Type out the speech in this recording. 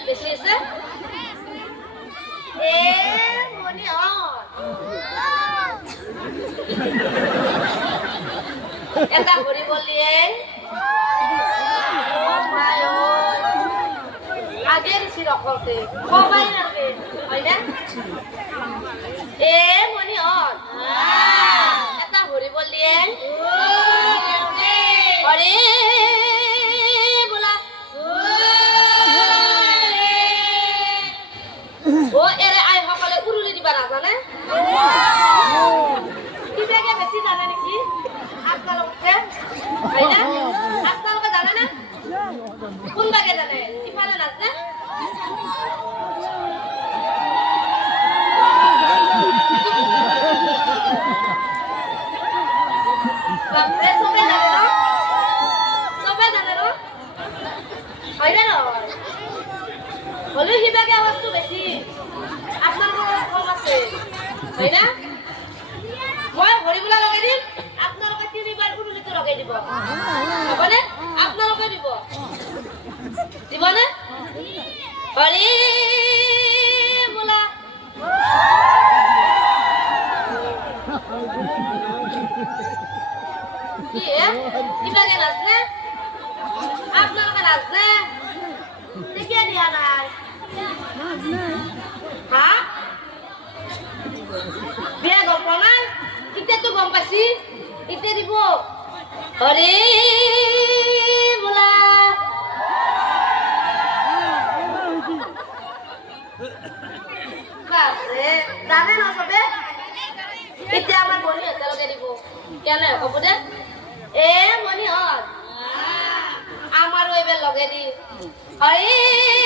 ইয়াত বেছি আছে এ মনি এটা ঘুরি বলিয়ে আগে দিছি রকমতে কবাই নাকি হয় না এ মনি এটা ঘুরি বলিয়ে আরে ও এরে আই সকলে উৰুলি দিবা নাজানে কি জায়গা বেছি জানে নেকি আপোনালোকে হয় না আপোনালোকে জানে না কোন বাগে জানে ইফালে নাজানে বাপৰে সবে জানে ন সবে জানে ন হয় না হলে হিবাগে আওয়াজটো বেছি আপনার কম আছে হয় না মই ভরিগুলা লগাই দিম আপনারা তিনিবার উড়ুলিতে লগাই দিব হবনে আপনারা দিব দিব না হরি মোলা কি কিবাগে নাচনে আপনারা নাচনে দেখিয়া দিয়া নাই হ্যাঁ বিয়া গম পোৱা নাই কেতিয়াতো গম পাইছি এতিয়া দিব হৰে বোলা বাপৰে জানে ন চবে এতিয়া আমাৰ বনি একেলগে দিব কেনে হ'ব দে এ মনি আমাৰো এইবাৰ লগে দি হৰে